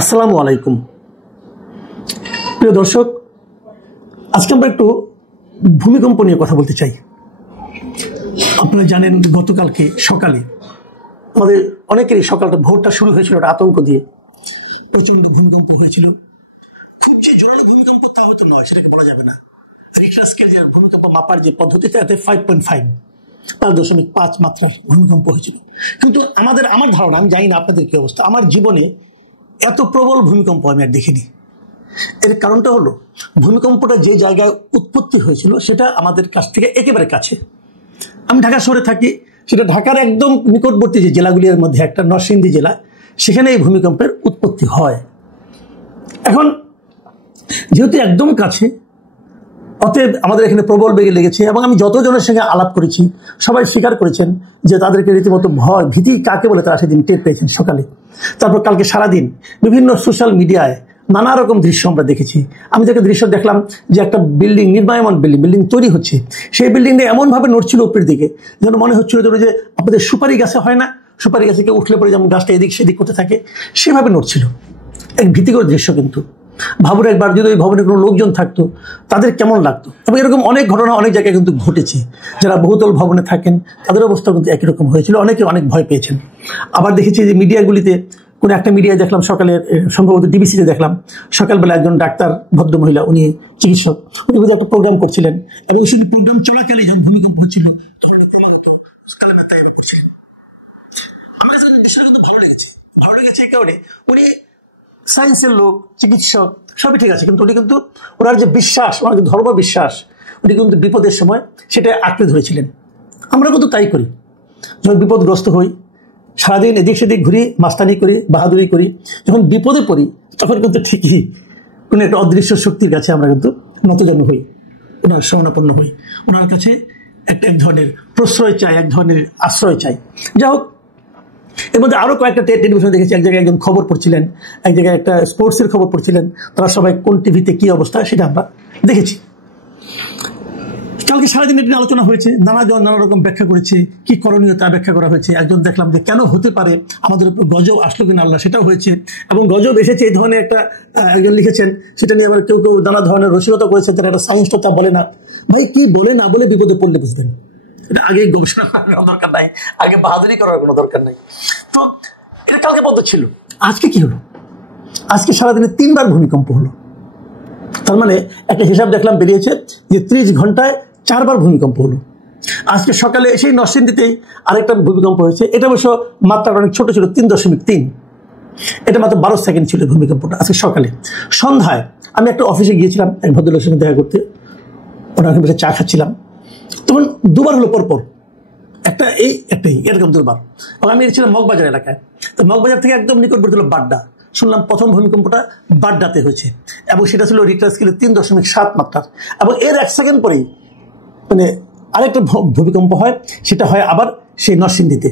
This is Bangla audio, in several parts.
আসসালামু আলাইকুম প্রিয় দর্শক, আজকে আমরা একটু ভূমিকম্প নিয়ে কথা বলতে চাই। আপনারা জানেন গতকালকে সকালে আমাদের অনেকেরই সকালটা ভোরটা শুরু হয়েছিল একটা আতঙ্ক দিয়ে। প্রচন্ড ভূমিকম্প হয়েছিল, খুব যে জোরালো ভূমিকম্প তা হয়তো নয়, সেটাকে বলা যাবে না। রিক্টার স্কেল যে ভূমিকম্প মাপার যে পদ্ধতি, তাতে 5.5 মাত্রার ভূমিকম্প হয়েছিল। কিন্তু আমার ধারণা, আমি জানি না আপনাদের কি অবস্থা, আমার জীবনে এত প্রবল ভূমিকম্প আমি আর দেখিনি। এর কারণটা হলো ভূমিকম্পটা যে জায়গায় উৎপত্তি হয়েছিল সেটা আমাদের কাছ থেকে একেবারে কাছে। আমি ঢাকা শহরে থাকি, সেটা ঢাকার একদম নিকটবর্তী যে জেলাগুলির মধ্যে একটা নরসিংদী জেলা, সেখানে এই ভূমিকম্পের উৎপত্তি হয়। এখন যেহেতু একদম কাছে, অতএব আমাদের এখানে প্রবল বেগে লেগেছে। এবং আমি যতজনের সঙ্গে আলাপ করেছি সবাই স্বীকার করেছেন যে তাদেরকে রীতিমতো ভয় ভীতি কাকে বলে তারা সেদিন টের পেয়েছেন সকালে। তারপর কালকে সারাদিন বিভিন্ন সোশ্যাল মিডিয়ায় নানা রকম দৃশ্য আমরা দেখেছি। আমি যে দৃশ্য দেখলাম যে একটা বিল্ডিং, নির্মায়মান বিল্ডিং তৈরি হচ্ছে, সেই বিল্ডিংটা এমনভাবে নড়ছিল উপরের দিকে যেন মনে হচ্ছিল যে আমাদের সুপারি গাছে হয় না, সুপারি গাছে কেউ উঠলে পরে যেমন গাছটা এদিক সেদিক করতে থাকে, সেভাবে নড়ছিল। এক ভীতিকর দৃশ্য। কিন্তু ভাবুন একবার যদি ওই ভবনে কোনো লোকজন থাকতো তাদের কেমন লাগতো। এবং এরকম অনেক ঘটনা অনেক জায়গায় কিন্তু ঘটেছে। যারা বহুতল ভবনে থাকেন তাদের অবস্থা কিন্তু একই রকম হয়েছিল, অনেকে অনেক ভয় পেয়েছেন। আবার দেখেছি যে মিডিয়াগুলিতে, কোনো একটা মিডিয়ায় দেখলাম সকালে, সম্ভবত ডিবিসিতে দেখলাম, সকালবেলা একজন ডাক্তার ভদ্রমহিলা, উনি চিকিৎসক, উনি একটা প্রোগ্রাম করছিলেন এবং সেই প্রোগ্রাম চলাকালে যখন ভূমিকম্প হচ্ছিল তখন ক্রমাগত কালেমার তাইবা করছিলেন। আমার কাছে বিষয়টা কিন্তু ভালো লেগেছে এই কারণে, উনি সায়েন্সের লোক, চিকিৎসক, সবই ঠিক আছে, কিন্তু উনি কিন্তু ওনার যে বিশ্বাস, ওনার যে ধর্ম বিশ্বাস, উনি কিন্তু বিপদের সময় সেটা আঁকড়ে ধরেছিলেন। আমরা কিন্তু তাই করি, যখন বিপদগ্রস্ত হই সারাদিন এদিক সেদিক ঘুরি, মাস্তানি করি, বাহাদুরি করি, যখন বিপদে পড়ি তখন কিন্তু ঠিকই কোনো একটা অদৃশ্য শক্তির কাছে আমরা কিন্তু নতজানু হই, ওনার শরণাপন্ন হই, ওনার কাছে এক ধরনের প্রশ্রয় চাই, এক ধরনের আশ্রয় চাই। যাই হোক, এর মধ্যে আরো কয়েকটা টেলিভিশন দেখেছি, এক জায়গায় একজন খবর পড়ছিলেন, এক জায়গায় একটা স্পোর্টসের খবর পড়ছিলেন, তারা সবাই কোন টিভিতে কি অবস্থা সেটা আমরা দেখেছি। কালকে সারাদিন এটা নিয়ে আলোচনা হয়েছে, নানা রকম ব্যাখ্যা করেছে, কি করণীয় তা ব্যাখ্যা করা হয়েছে। একজন দেখলাম যে কেন হতে পারে, আমাদের উপর গজব আসলো কিনা আল্লাহ, সেটাও হয়েছে। এবং গজব এসেছে এই ধরনের একটা একজন লিখেছেন, সেটা নিয়ে আবার কেউ নানা ধরনের রসিকতা করেছে, যারা একটা সায়েন্সটা তা বলে না। ভাই, কি বলে না বলে বিপদে পড়লে বুঝবেন, এটা আগে গবেষণা করার দরকার নাই, আগে বাহাদুরি করার কোনো দরকার নাই। তো এটা কালকে পর্যন্ত ছিল। আজকে কি হলো? আজকে সারাদিনে 3 বার ভূমিকম্প হলো। তার মানে একটা হিসাব দেখলাম বেরিয়েছে যে 30 ঘন্টায় 4 বার ভূমিকম্প হলো। আজকে সকালে সেই নরসিংদীতেই আরেকটা ভূমিকম্প হয়েছে, এটা অবশ্য মাত্রাটা অনেক ছোট ছিল, 3.3। এটা মাত্র 12 সেকেন্ড ছিল ভূমিকম্পটা। আজকে সকালে সন্ধ্যায় আমি একটা অফিসে গিয়েছিলাম এক ভদ্রলোকের সঙ্গে দেখা করতে, ওনার বসে চা খাচ্ছিলাম, তখন 2 বার হলো পরপর, একটাই এরকম 2 বার। এবং আমি ছিলাম মগবাজার এলাকায়, তো মগবাজার থেকে একদম নিকটবর্তী হলো বাড্ডা। শুনলাম প্রথম ভূমিকম্পটা বাড্ডাতে হয়েছে এবং সেটা ছিল রিক্টার স্কেলে 3.7 মাত্রার। এবং এর 1 সেকেন্ড পরেই মানে আরেকটা ভূমিকম্প হয়, সেটা হয় আবার সেই নরসিংদীতে,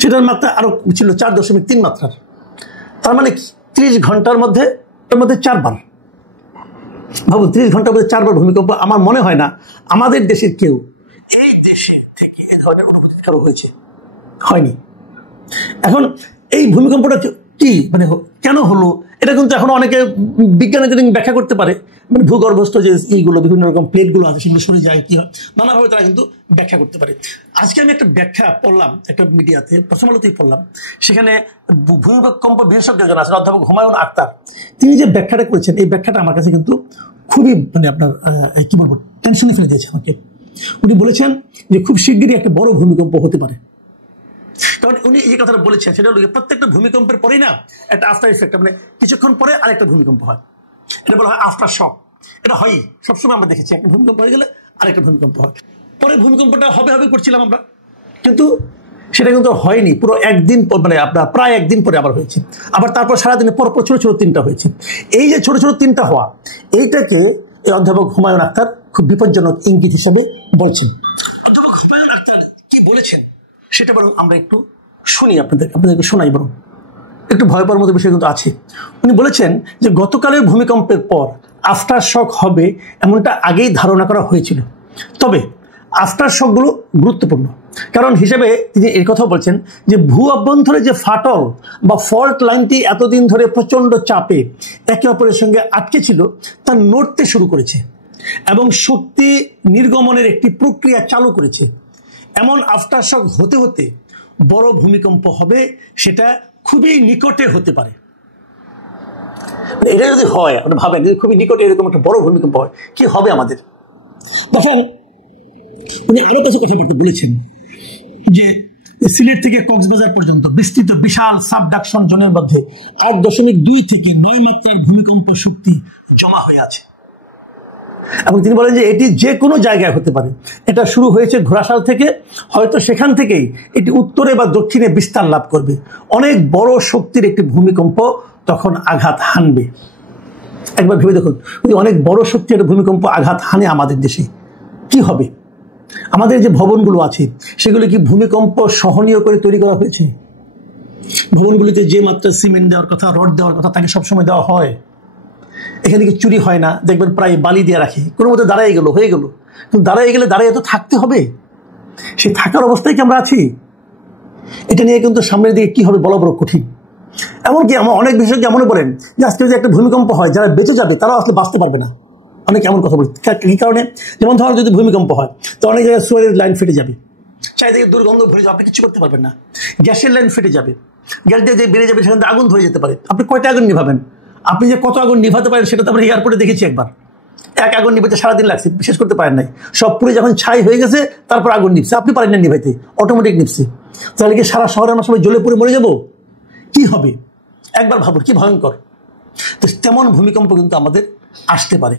সেটার মাত্রা আরো ছিল 4.3 মাত্রার। তার মানে 30 ঘন্টার মধ্যে 4 বার। ভাবুন, 30 ঘন্টার মধ্যে 4 বার ভূমিকম্প। আমার মনে হয় না আমাদের দেশের কেউ এই দেশে থেকে এই ধরনের অনুভূতি কারো হয়নি। এখন এই ভূমিকম্পটা কি মানে কেন হলো, এটা কিন্তু এখন অনেকে বিজ্ঞানীদের ব্যাখ্যা করতে পারে। মানে ভূগর্ভস্থ যে এইগুলো বিভিন্ন রকম প্লেটগুলো আছে, সেগুলো সরে যায়, কি হয়, নানাভাবে তারা কিন্তু ব্যাখ্যা করতে পারে। আজকে আমি একটা ব্যাখ্যা পড়লাম একটা মিডিয়াতে, প্রথম আলোতেই পড়লাম, সেখানে ভূমিকম্প বিশেষজ্ঞ জন আছেন অধ্যাপক হুমায়ুন আক্তার, তিনি যে ব্যাখ্যাটা করেছেন, এই ব্যাখ্যাটা আমার কাছে কিন্তু খুবই মানে আপনার কি বলবো, টেনশনে ফেলে দিয়েছে আমাকে। উনি বলেছেন যে খুব শিগগিরই একটা বড় ভূমিকম্প হতে পারে। কারণ উনি এই কথাটা বলেছেন, সেটা হলো প্রত্যেকটা ভূমিকম্পের পরেই না একটা আফটার ইফেক্ট, মানে কিছুক্ষণ পরে আরেকটা ভূমিকম্প হয়, এটা বলা হয় আফটার শক। এটা হয়ই সবসময়, আমরা দেখেছি একটা ভূমিকম্প হয়ে গেলে আরেকটা ভূমিকম্প হয়। পরে ভূমিকম্পটা হবে করছিলাম আমরা, কিন্তু সেটা কিন্তু হয়নি। পুরো একদিন মানে আপনার প্রায় একদিন পরে আবার হয়েছে, আবার তারপর সারাদিনে পরপর ছোট 3টা হয়েছে। এই যে ছোট 3টা হওয়া, এইটাকে এই অধ্যাপক হুমায়ুন আক্তার খুব বিপজ্জনক ইঙ্গিত হিসেবে বলছেন। অধ্যাপক হুমায়ুন আক্তার কি বলেছেন সেটা বরং আমরা একটু শুনি, আপনাদেরকে শোনাই, বরং একটু ভয় পাওয়ার মতো বিষয় কিন্তু আছে। উনি বলেছেন যে গতকালের ভূমিকম্পের পর আফটার শক হবে এমনটা আগেই ধারণা করা হয়েছিল, তবে আফটার শকগুলো গুরুত্বপূর্ণ। কারণ হিসেবে তিনি এই কথাও বলছেন যে ভূ অভ্যন্তরে যে ফাটল বা ফল্ট লাইনটি এতদিন ধরে প্রচন্ড চাপে একে অপরের সঙ্গে আটকে ছিল তা নড়তে শুরু করেছে এবং শক্তি নির্গমনের একটি প্রক্রিয়া চালু করেছে। এমন আফটার শক হতে হতে বড় ভূমিকম্প হবে, সেটা খুবই নিকটে হতে পারে। এটা যদি হয়, আপনি ভাবেন যদি খুবই নিকটে এরকম একটা বড় ভূমিকম্প হয়, কি হবে আমাদের? তখন উনি আরো কিছু কথাবার্তা বলেছেন যে সিলেট থেকে কক্সবাজার পর্যন্ত বিস্তৃত বিশাল সাবডাকশন জোনের মধ্যে 8.2 থেকে 9 মাত্রার ভূমিকম্প শক্তি জমা হয়ে আছে এবং তিনি বলেন যে এটি যে কোনো জায়গায় হতে পারে। এটা শুরু হয়েছে ঘোড়াশাল থেকে, হয়তো সেখান থেকেই এটি উত্তরে বা দক্ষিণে বিস্তার লাভ করবে। অনেক বড় শক্তির একটি ভূমিকম্প তখন আঘাত হানবে। একবার ভেবে দেখুন, যদি অনেক বড় শক্তির একটা ভূমিকম্প আঘাত হানে আমাদের দেশে, কি হবে? আমাদের যে ভবনগুলো আছে সেগুলো কি ভূমিকম্প সহনীয় করে তৈরি করা হয়েছে? ভবনগুলিতে যে মাত্রা সিমেন্ট দেওয়ার কথা, রড দেওয়ার কথা, তাকে সবসময় দেওয়া হয়? এখানে কি চুরি হয় না? দেখবেন প্রায় বালি দিয়ে রাখি, কোনো মতো দাঁড়াই গেল, হয়ে গেল। কিন্তু দাঁড়াই গেলে দাঁড়াই তো থাকতে হবে, সেই থাকার অবস্থায় কি আমরা আছি? এটা নিয়ে কিন্তু সামনের দিকে কি হবে বলা বড় কঠিন। এমনকি আমার অনেক বিশেষজ্ঞ এমন বলেন যে আজকে যদি একটা ভূমিকম্প হয়, যারা বেঁচে যাবে তারা আসলে বাঁচতে পারবে না। অনেকে এমন কথা বলে, কি কারণে? যেমন ধরো যদি ভূমিকম্প হয় তো অনেক জায়গায় সোয়ারের লাইন ফেটে যাবে, চারিদিকে দুর্গন্ধ ভরে যাবে, আপনি কিছু করতে পারবেন না। গ্যাসের লাইন ফেটে যাবে, গ্যাস দিয়ে যে বেড়ে যাবে, সেখান থেকে আগুন ধরে যেতে পারে। আপনি কয়টা আগুন নিভাবেন? আপনি যে কত আগুন নিভাতে পারেন সেটা তো আমরা এয়ারপোর্টে দেখেছি একবার। এক আগুন নিভাতে সারাদিন লাগছে, শেষ করতে পারেন নাই। সব পুরে যখন ছাই হয়ে গেছে তারপর আগুন নিভছে, আপনি পারেন না নিভাইতে, অটোমেটিক নিভছে। তাহলে কি সারা শহরে আমরা সবাই জ্বলে পুড়ে মরে যাব? কি হবে একবার ভাবুন, কি ভয়ঙ্কর। তো তেমন ভূমিকম্প কিন্তু আমাদের আসতে পারে।